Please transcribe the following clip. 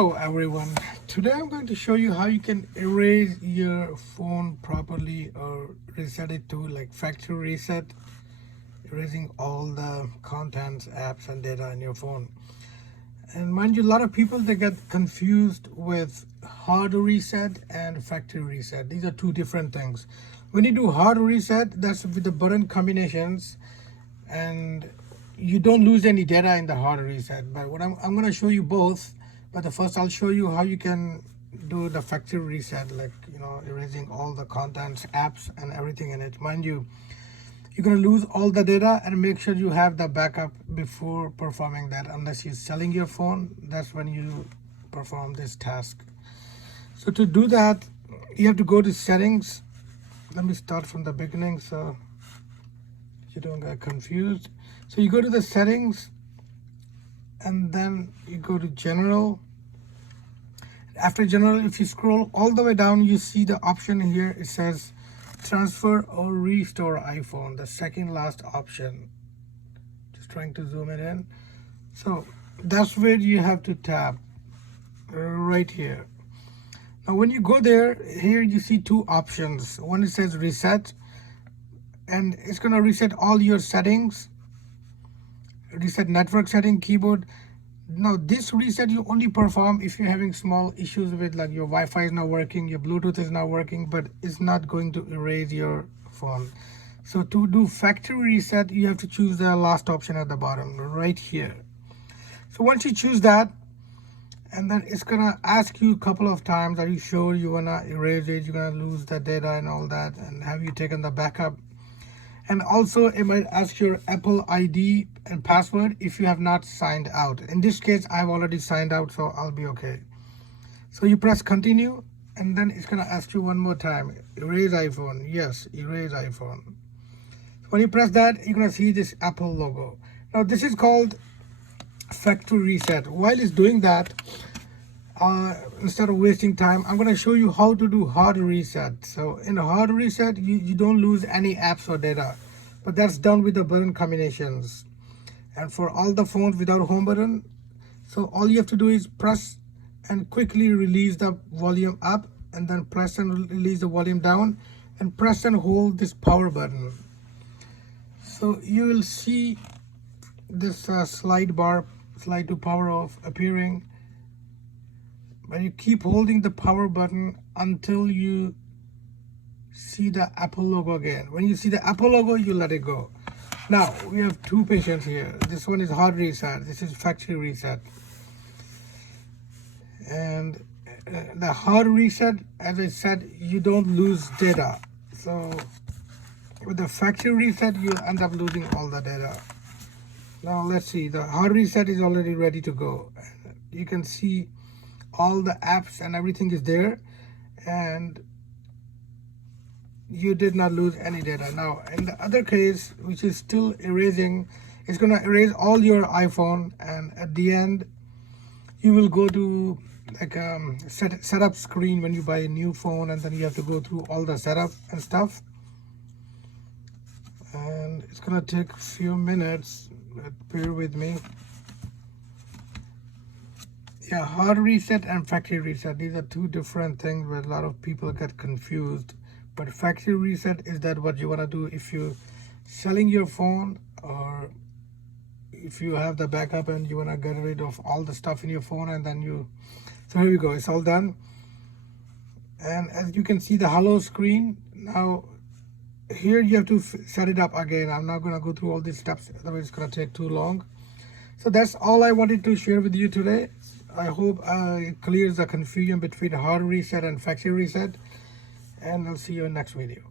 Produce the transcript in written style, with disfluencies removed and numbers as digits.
Hello everyone. Today I'm going to show you how you can erase your phone properly or reset it to like factory reset, erasing all the contents, apps and data in your phone. And mind you, a lot of people they get confused with hard reset and factory reset. These are two different things. When you do hard reset, that's with the button combinations and you don't lose any data in the hard reset. But what I'm going to show you both. But the first I'll show you how you can do the factory reset, like erasing all the contents, apps and everything in it. Mind you, you're going to lose all the data, and make sure you have the backup before performing that. Unless you're selling your phone, that's when you perform this task. So to do that, you have to go to settings. Let me start from the beginning so you don't get confused. So you go to the settings and then you go to general. After general, if you scroll all the way down, you see the option here. It says transfer or restore iPhone, the second last option. Just trying to zoom it in. So that's where you have to tap right here. Now when you go there, here you see two options. One, it says reset, and it's going to reset all your settings. Reset network setting, keyboard. Now this reset you only perform if you're having small issues with, like, your Wi-Fi is not working, your Bluetooth is not working, but it's not going to erase your phone. So to do factory reset, you have to choose the last option at the bottom right here. So once you choose that, and then it's gonna ask you a couple of times, are you sure you wanna erase it, you're gonna lose the data and all that, and have you taken the backup? And also it might ask your Apple ID and password if you have not signed out. In this case, I've already signed out, so I'll be okay. So you press continue, and then it's gonna ask you one more time, erase iPhone. Yes, erase iPhone. When you press that, you're gonna see this Apple logo. Now this is called factory reset. While it's doing that, instead of wasting time, I'm going to show you how to do hard reset. So in a hard reset, you don't lose any apps or data, but that's done with the button combinations. And for all the phones without home button, so all you have to do is press and quickly release the volume up, and then press and release the volume down, and press and hold this power button. So you will see this slide to power off appearing. But you keep holding the power button until you see the Apple logo again. When you see the Apple logo, you let it go. Now we have two patients here. This one is hard reset. This is factory reset. And the hard reset, as I said, you don't lose data. So with the factory reset, you end up losing all the data. Now let's see. The hard reset is already ready to go. You can see all the apps and everything is there, and you did not lose any data. Now in the other case, which is still erasing, it's going to erase all your iPhone, and at the end you will go to like setup screen when you buy a new phone, and then you have to go through all the setup and stuff, and it's going to take a few minutes. Bear with me. Yeah, hard reset and factory reset, these are two different things where a lot of people get confused. But factory reset is that what you want to do if you're selling your phone, or if you have the backup and you want to get rid of all the stuff in your phone, and then so here we go, it's all done. And as you can see the hello screen, now here you have to set it up again. I'm not going to go through all these steps, otherwise it's going to take too long. So that's all I wanted to share with you today. I hope it clears the confusion between hard reset and factory reset, and I'll see you in the next video.